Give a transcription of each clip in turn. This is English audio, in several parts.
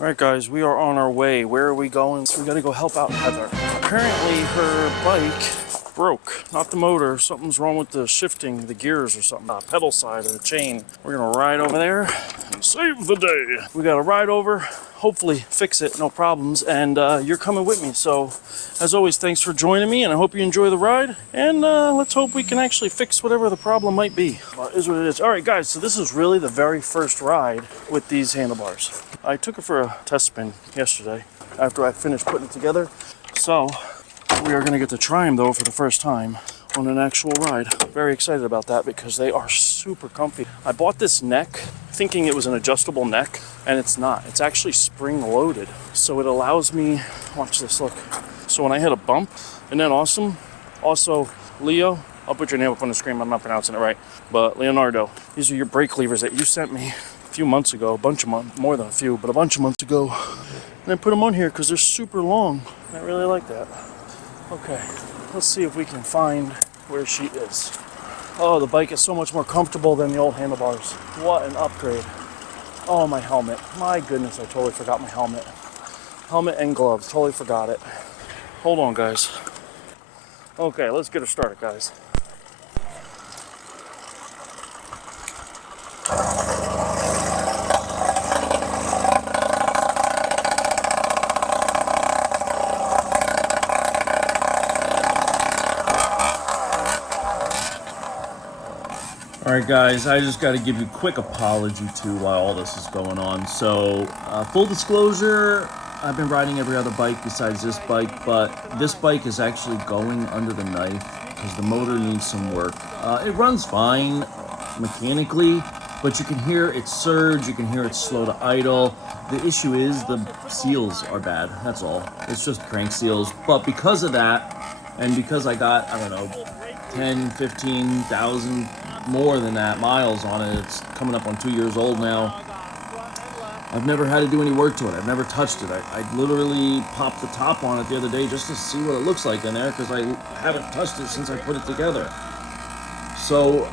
Alright guys, we are on our way. Where are we going? So we gotta go help out Heather. Apparently her bike broke. Not the motor, something's wrong with the shifting, the gears or something. Pedal side of the chain. We're gonna ride over there and save the day. We gotta ride over, hopefully fix it, no problems, and you're coming with me. So as always, thanks for joining me and I hope you enjoy the ride. And let's hope we can actually fix whatever the problem might be. It is what it is. Alright guys, so this is really the very first ride with these handlebars. I took it for a test spin yesterday after I finished putting it together. So we are going to get to try them though for the first time on an actual ride. Very excited about that because they are super comfy. I bought this neck thinking it was an adjustable neck and it's not. It's actually spring loaded. So it allows me, watch this, look. So when I hit a bump, isn't that awesome? Also, Leo, I'll put your name up on the screen, I'm not pronouncing it right, but Leonardo, these are your brake levers that you sent me a few months ago, more than a few, but a bunch of months ago. And I put them on here because they're super long. I really like that. Okay, let's see if we can find where she is. Oh, the bike is so much more comfortable than the old handlebars. What an upgrade. Oh, my helmet. My goodness, I totally forgot my helmet. Helmet and gloves, totally forgot it. Hold on, guys. Okay, let's get her started, guys. Alright guys, I just got to give you a quick apology too while all this is going on. So, full disclosure, I've been riding every other bike besides this bike, but this bike is actually going under the knife because the motor needs some work. It runs fine mechanically, but you can hear it surge, you can hear it slow to idle. The issue is the seals are bad, that's all. It's just crank seals, but because of that, and because I got, I don't know, 10, 15,000 more than that miles on it. It's coming up on 2 years old now. I've never had to do any work to it. I've never touched it. I literally popped the top on it the other day just to see what it looks like in there because I haven't touched it since I put it together. So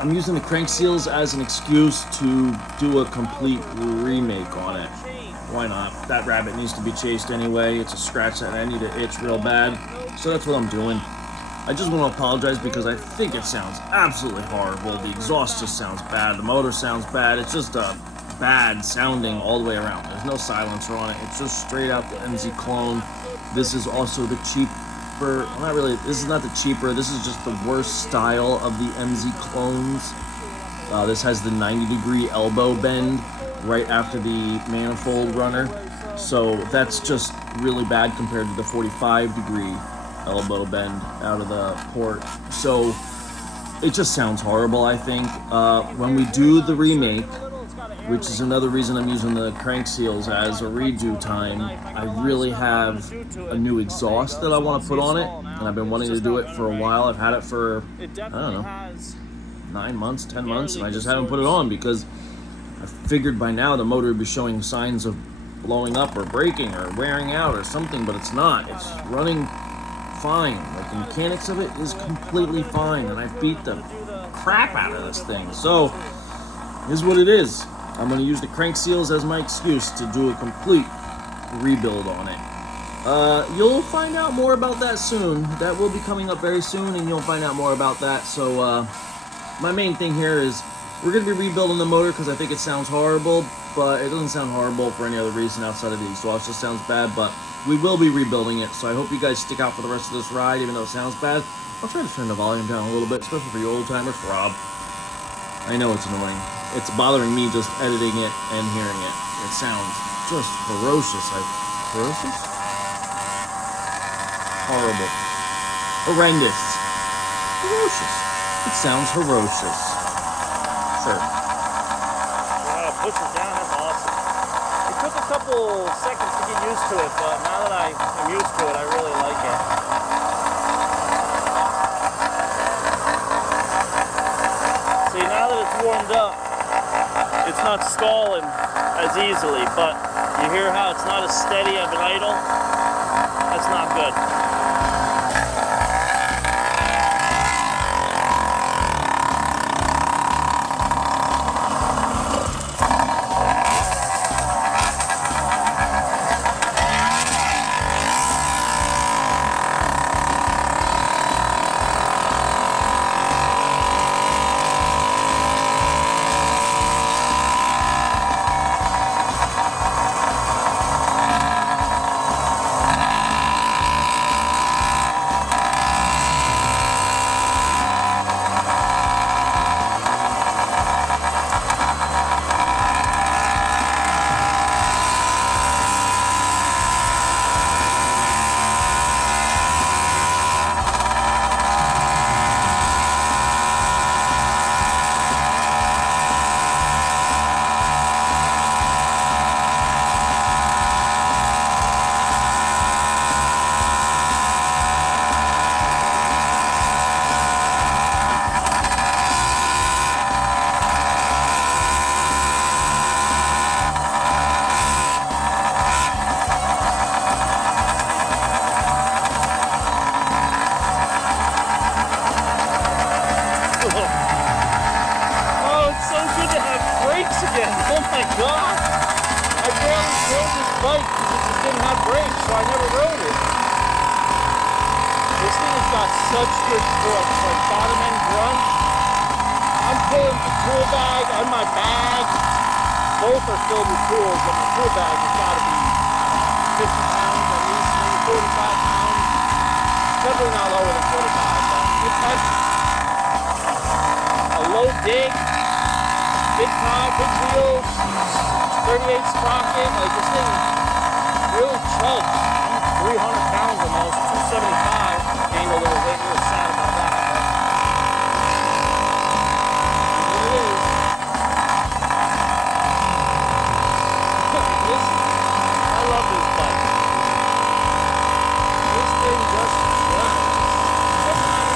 I'm using the crank seals as an excuse to do a complete remake on it. Why not? That rabbit needs to be chased anyway. It's a scratch that I need to itch real bad. So that's what I'm doing. I just want to apologize because I think it sounds absolutely horrible. The exhaust just sounds bad. The motor sounds bad. It's just bad sounding all the way around. There's no silencer on it. It's just straight out the MZ clone. This is also the cheaper, well, not really, this is not the cheaper. This is just the worst style of the MZ clones. This has the 90-degree elbow bend right after the manifold runner. So that's just really bad compared to the 45-degree elbow bend out of the port. So it just sounds horrible, I think. When we do the remake, which is another reason I'm using the crank seals as a redo time, I really have a new exhaust that I want to put on it, and I've been wanting to do it for a while. I've had it for, I don't know, 9 months, 10 months, and I just haven't put it on because I figured by now the motor would be showing signs of blowing up or breaking or wearing out or something, but it's not. It's running fine. Like, the mechanics of it is completely fine, and I beat the crap out of this thing. So, here's what it is. I'm going to use the crank seals as my excuse to do a complete rebuild on it. You'll find out more about that soon. That will be coming up very soon, and you'll find out more about that. So, my main thing here is we're going to be rebuilding the motor because I think it sounds horrible, but it doesn't sound horrible for any other reason outside of the exhaust. It just sounds bad, but we will be rebuilding it, so I hope you guys stick out for the rest of this ride, even though it sounds bad. I'll try to turn the volume down a little bit, especially for you old-timers. Rob, I know it's annoying. It's bothering me just editing it and hearing it. It sounds just ferocious. Ferocious? Horrible. Horrendous. Ferocious. It sounds ferocious. Sure. Wow, push it down, that's awesome. It took a couple seconds to get used to it, but now that I am used to it, I really like it. See, now that it's warmed up, it's not stalling as easily, but you hear how it's not as steady of an idle? That's not good. I never rode it. This thing has got such good torque, like bottom end grunt. I'm pulling the tool bag and my bag. Both are filled with tools, but the tool bag has got to be 50 pounds at least, maybe 45 pounds. Definitely not lower than 45, but it's heavy. A low dig, big tire, big wheels, 38 sprocket, like this thing really chugs. I'm 300 pounds almost, 275. Gained a little weight, a little sad about that. But it is. Listen, I love this bike. This thing just chugs. Doesn't matter.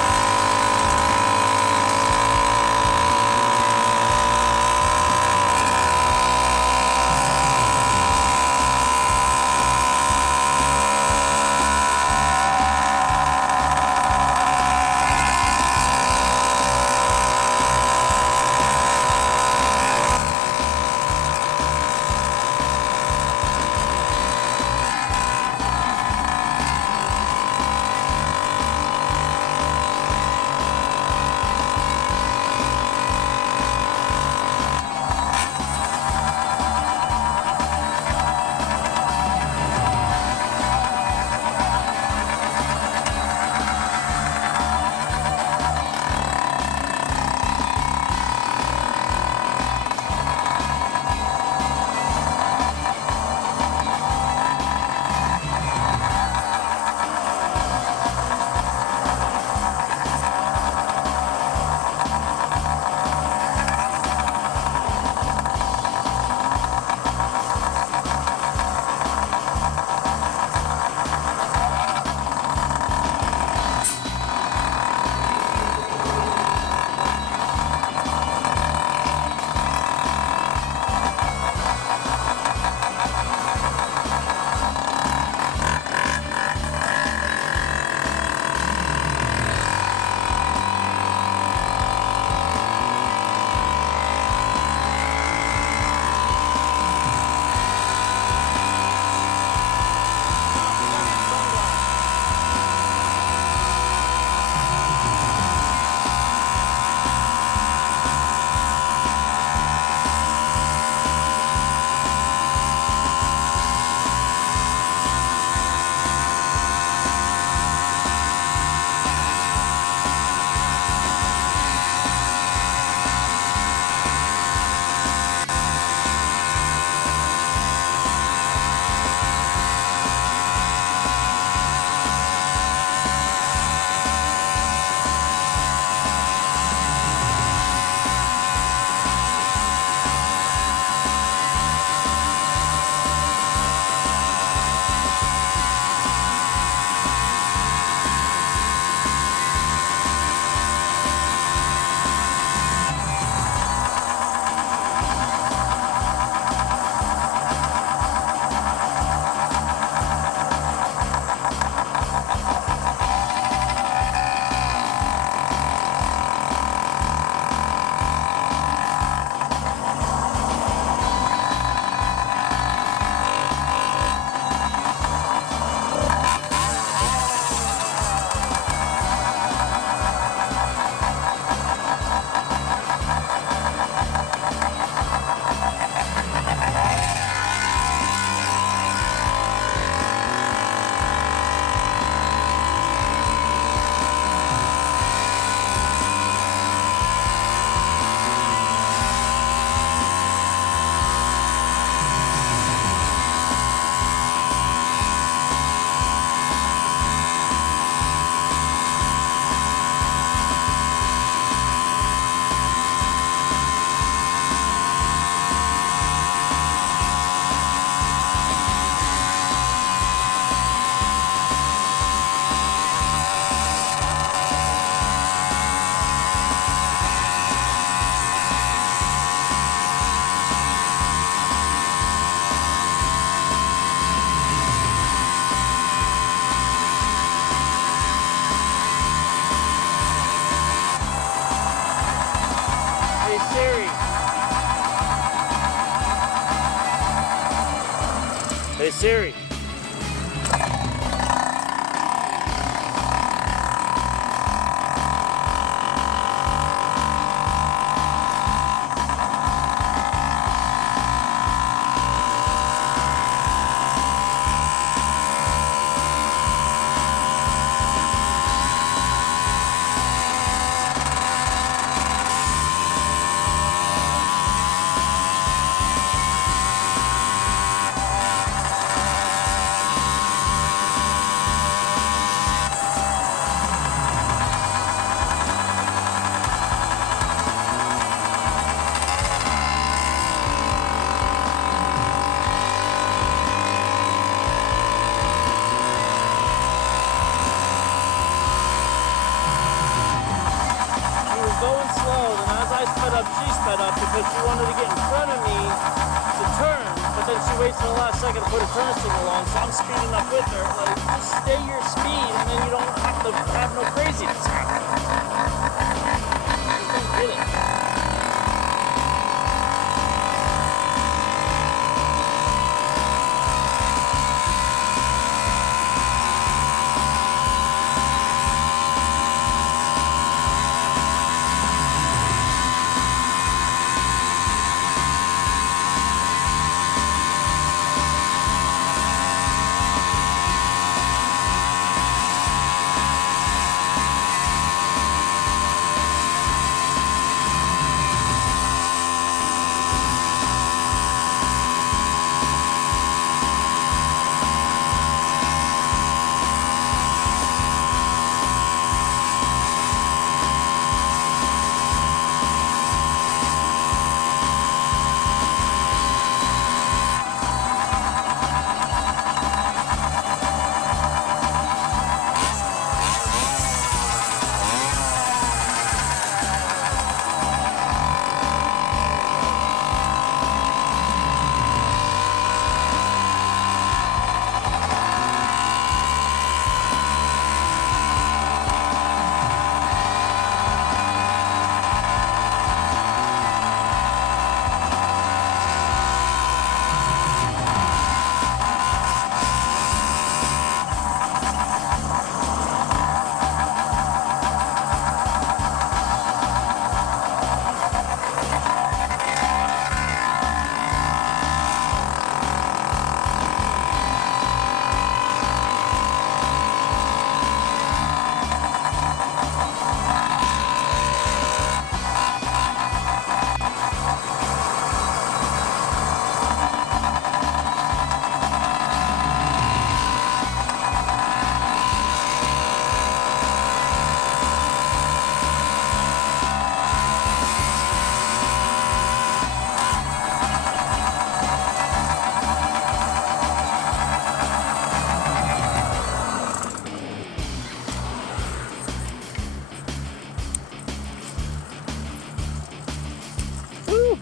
Hey Siri. I sped up, she sped up because she wanted to get in front of me to turn, but then she waits till the last second to put a turn signal on, so I'm speeding up with her. Like, just stay your speed, and then you don't have to have no craziness happen. Just don't get it.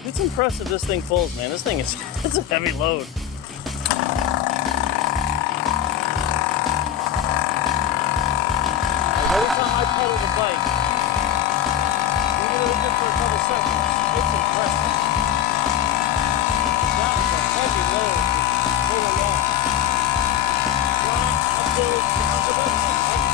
It's impressive this thing pulls, man. This thing is, it's a heavy load. Every time I pedal the bike, even though it's just for a couple seconds, it's impressive. That is a heavy load to pull along. Flat, uphill, down to that thing.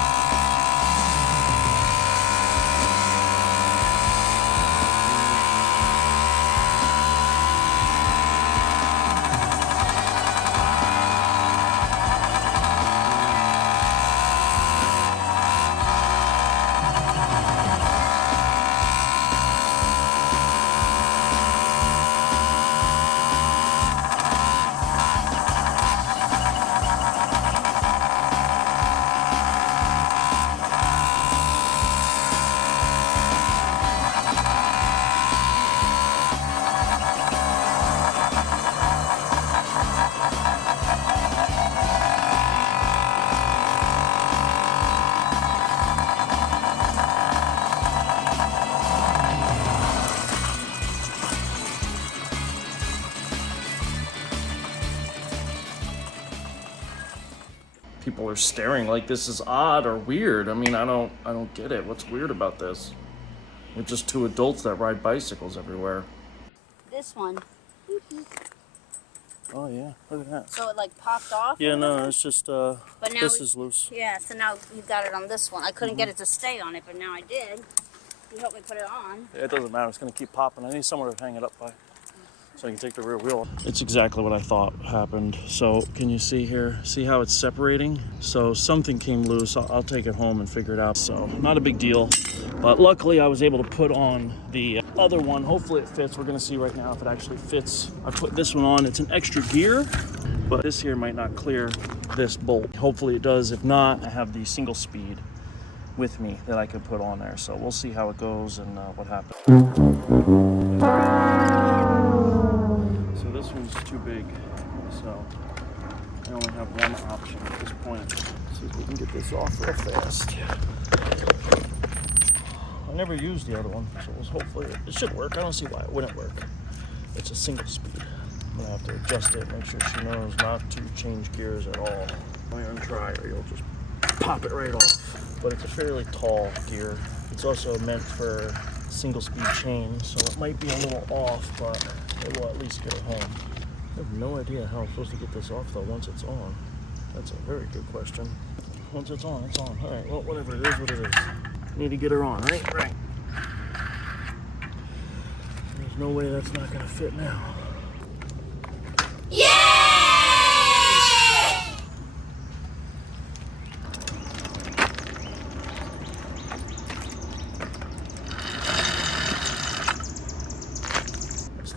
People are staring like this is odd or weird. I mean, I don't get it. What's weird about this? We're just two adults that ride bicycles everywhere. This one. Oh yeah, look at that. So it like popped off? Yeah, no, it's just but now this is loose. Yeah, so now you got it on this one. I couldn't get it to stay on it, but now I did. You helped me put it on. Yeah, it doesn't matter. It's gonna keep popping. I need somewhere to hang it up by, so I can take the rear wheel. It's exactly what I thought happened. So can you see here? See how it's separating? So something came loose. I'll take it home and figure it out. So not a big deal. But luckily I was able to put on the other one. Hopefully it fits. We're gonna see right now if it actually fits. I put this one on. It's an extra gear, but this here might not clear this bolt. Hopefully it does. If not, I have the single speed with me that I could put on there. So we'll see how it goes and what happens. So this one's too big. So I only have one option at this point. Let's see if we can get this off real fast. I never used the other one, so hopefully it should work. I don't see why it wouldn't work. It's a single speed. I'm gonna have to adjust it, make sure she knows not to change gears at all. Iron try, or you'll just pop it right off. But it's a fairly tall gear. It's also meant for single speed chain, so it might be a little off, but it will at least get her home. I have no idea how I'm supposed to get this off though once it's on. That's a very good question. Once it's on, it's on. All right, well, whatever it is, what it is. Need to get her on, right? Right. There's no way that's not gonna fit now.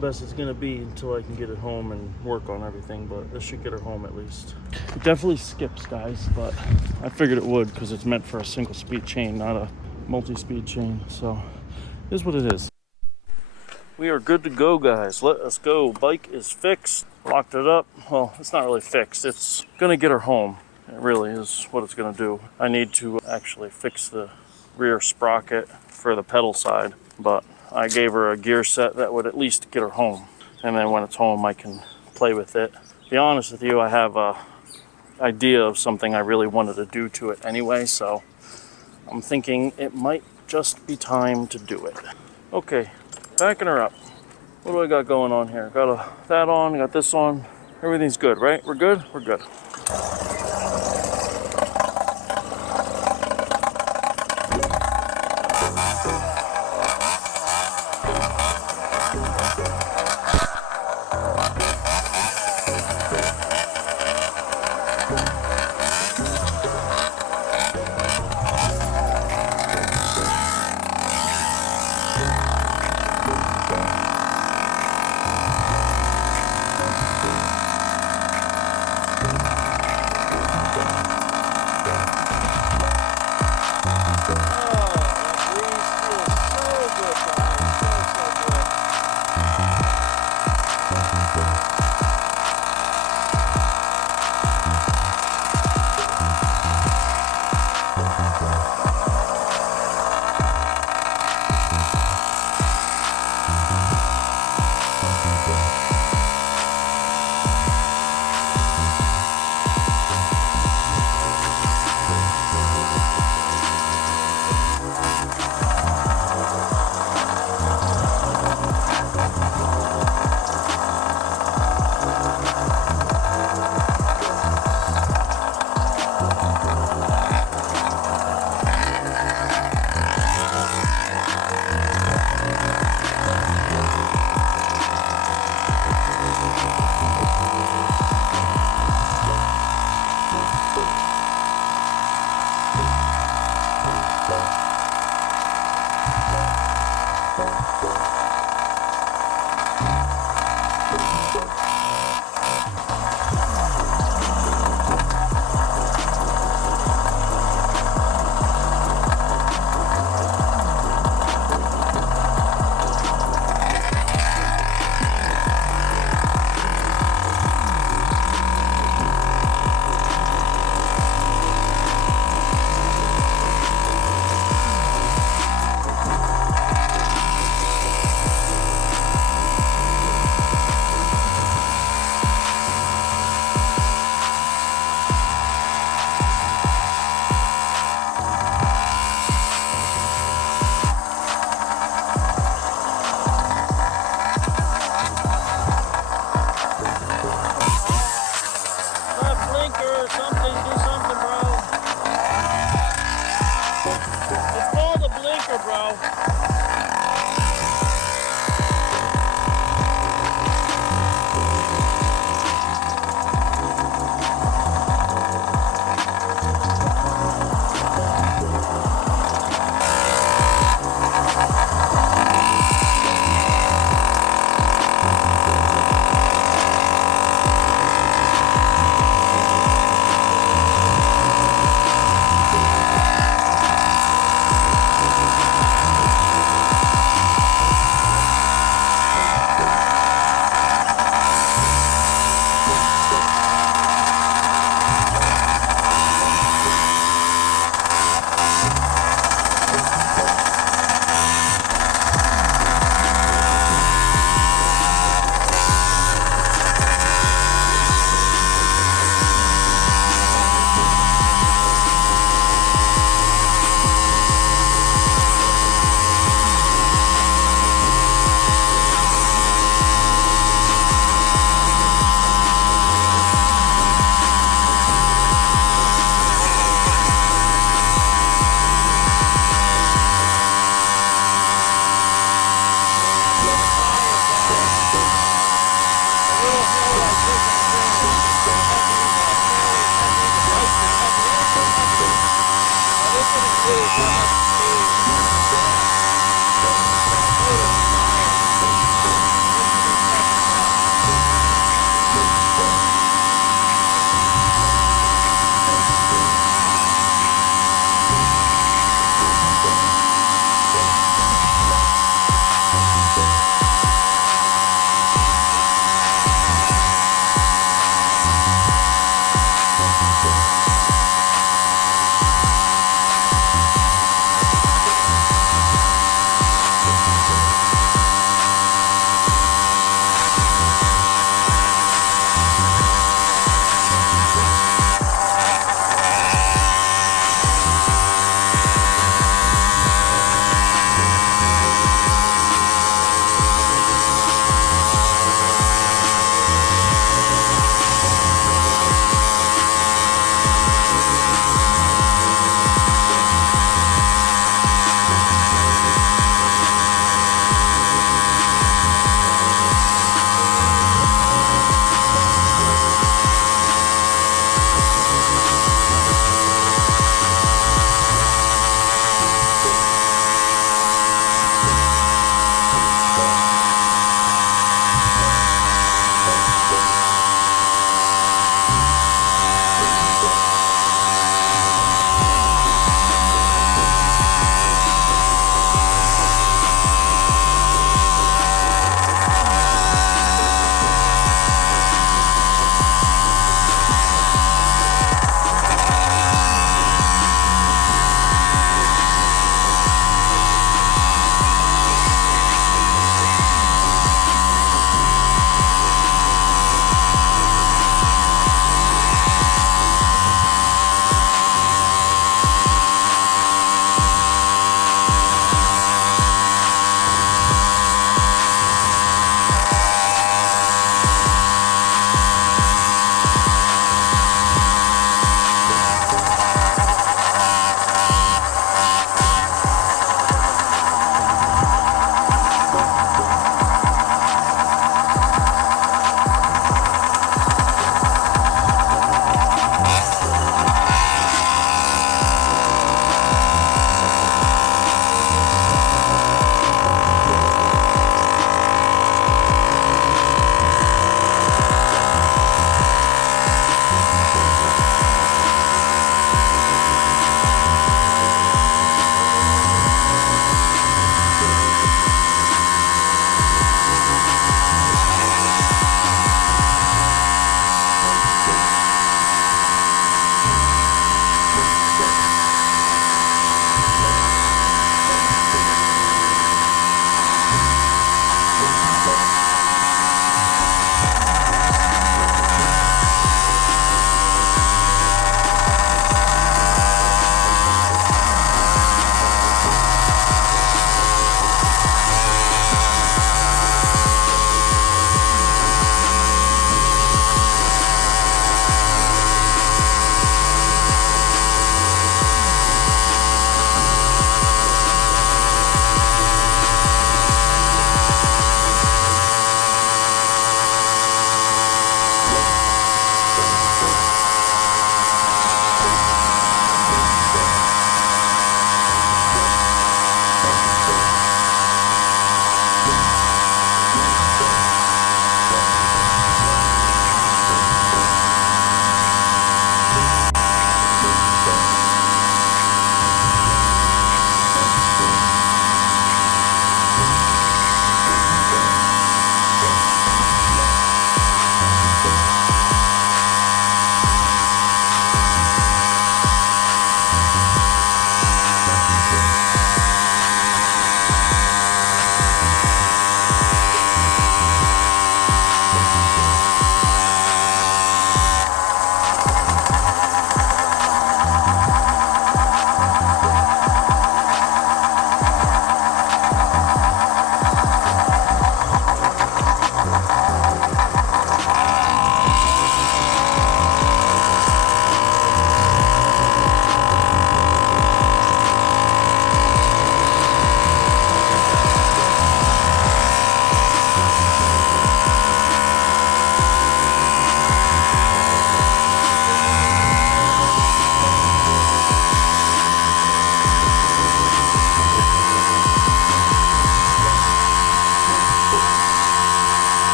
Best it's gonna be until I can get it home and work on everything, but this should get her home at least. It definitely skips, guys, but I figured it would because it's meant for a single speed chain, not a multi-speed chain, so here's what it is. We are good to go, guys. Let us go. Bike is fixed. Locked it up. Well, it's not really fixed. It's gonna get her home. It really is what it's gonna do. I need to actually fix the rear sprocket for the pedal side, but I gave her a gear set that would at least get her home. And then when it's home, I can play with it. To be honest with you, I have a idea of something I really wanted to do to it anyway, so I'm thinking it might just be time to do it. Okay, backing her up. What do I got going on here? Got that on, got this on. Everything's good, right? We're good? We're good.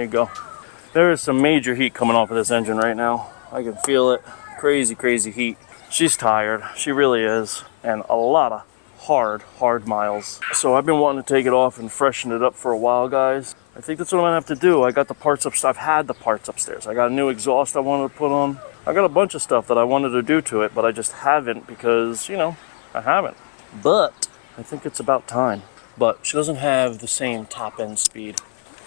There you go. There is some major heat coming off of this engine right now. I can feel it. Crazy, crazy heat. She's tired. She really is. And a lot of hard miles. So I've been wanting to take it off and freshen it up for a while, guys. I think that's what I'm gonna have to do. I got the parts upstairs. I've had the parts upstairs. I got a new exhaust I wanted to put on. I got a bunch of stuff that I wanted to do to it, but I just haven't because, you know, I haven't. But I think it's about time. But she doesn't have the same top end speed.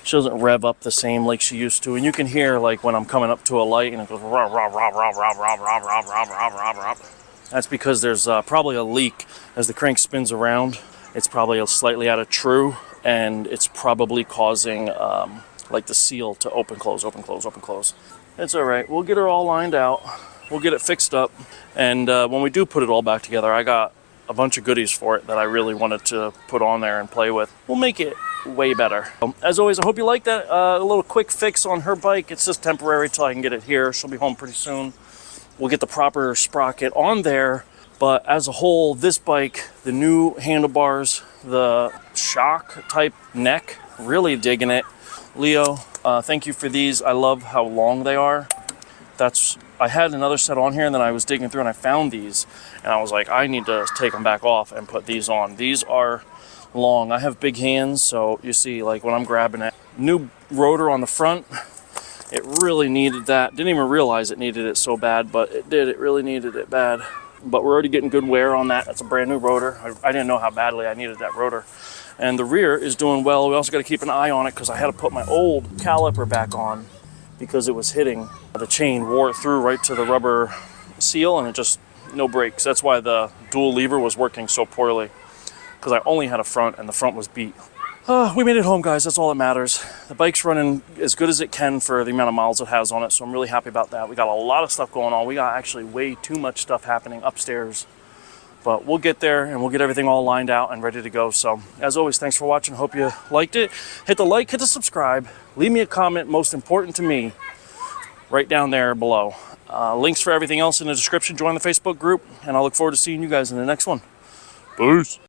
She doesn't rev up the same like she used to. And you can hear like when I'm coming up to a light and it goes rah, rah, rah, rah, rah, rah, rah, rah, rah, rah, rah, rah. That's because there's probably a leak as the crank spins around. It's probably slightly out of true, and it's probably causing like the seal to open, close, open, close, open, close. It's all right. We'll get her all lined out. We'll get it fixed up. And when we do put it all back together, I got a bunch of goodies for it that I really wanted to put on there and play with. We'll make it way better. As always, I hope you like that. A little quick fix on her bike. It's just temporary till I can get it here. She'll be home pretty soon. We'll get the proper sprocket on there. But as a whole, this bike, the new handlebars, the shock type neck, really digging it. Leo, thank you for these. I love how long they are. I had another set on here and then I was digging through and I found these and I was like, I need to take them back off and put these on. These are long. I have big hands, so you see like when I'm grabbing it. New rotor on the front. It really needed that. Didn't even realize it needed it so bad, but it did. It really needed it bad. But we're already getting good wear on that. That's a brand new rotor. I didn't know how badly I needed that rotor. And the rear is doing well. We also got to keep an eye on it because I had to put my old caliper back on because it was hitting. The chain wore it through right to the rubber seal and it just, no brakes. That's why the dual lever was working so poorly because I only had a front and the front was beat. We made it home, guys. That's all that matters. The bike's running as good as it can for the amount of miles it has on it, so I'm really happy about that. We got a lot of stuff going on. We got actually way too much stuff happening upstairs, but we'll get there and we'll get everything all lined out and ready to go. So as always, thanks for watching. Hope you liked it. Hit the like, hit the subscribe, leave me a comment, most important to me, right down there below. Links for everything else in the description. Join the Facebook group, and I look forward to seeing you guys in the next one. Peace.